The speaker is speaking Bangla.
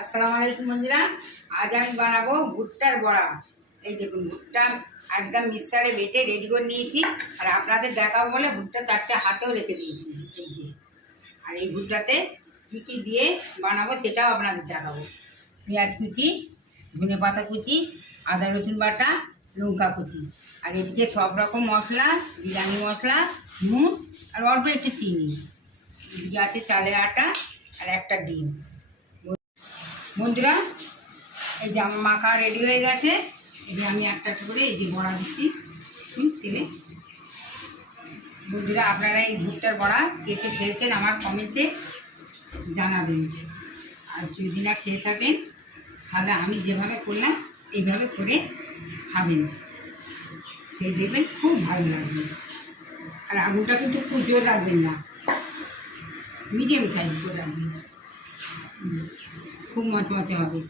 আসসালামু আলাইকুম বন্ধুরা, আজ আমি বানাবো ভুট্টার বড়া। এই দেখুন, ভুট্টা একদম মিক্সারে বেটে রেডি করে নিয়েছি। আর আপনাদের দেখাবো বলে ভুট্টা 4টে হাতেও রেখে দিয়েছি। এই যে, আর এই ভুট্টাতে কী কী দিয়ে বানাবো সেটাও আপনাদের দেখাবো। পেঁয়াজ কুচি, ধনে পাতা কুচি, আদা রসুন বাটা, লঙ্কা কুচি, আর এদিকে সব রকম মশলা, বিরিয়ানি মশলা, নুন আর অল্প একটু চিনি। এদিকে আছে চালের আটা আর একটা ডিম। বন্ধুরা, এই জামা মাখা রেডি হয়ে গেছে। এই যে আমি একটা করে এই যে বড়া দিচ্ছি তেলে। বন্ধুরা, আপনারা এই ভুট্টার বড়া কে কে খেয়েছেন আমার কমেন্টে জানাবেন। আর যদি না খেয়ে থাকেন তাহলে আমি যেভাবে করলাম এইভাবে করে খাবেন, সেই দেখবেন খুব ভালো লাগবে। আর আগুনটা কিন্তু খুব জোর রাখবেন না, মিডিয়াম সাইজ করে রাখবেন, খুব মচমচে হবে।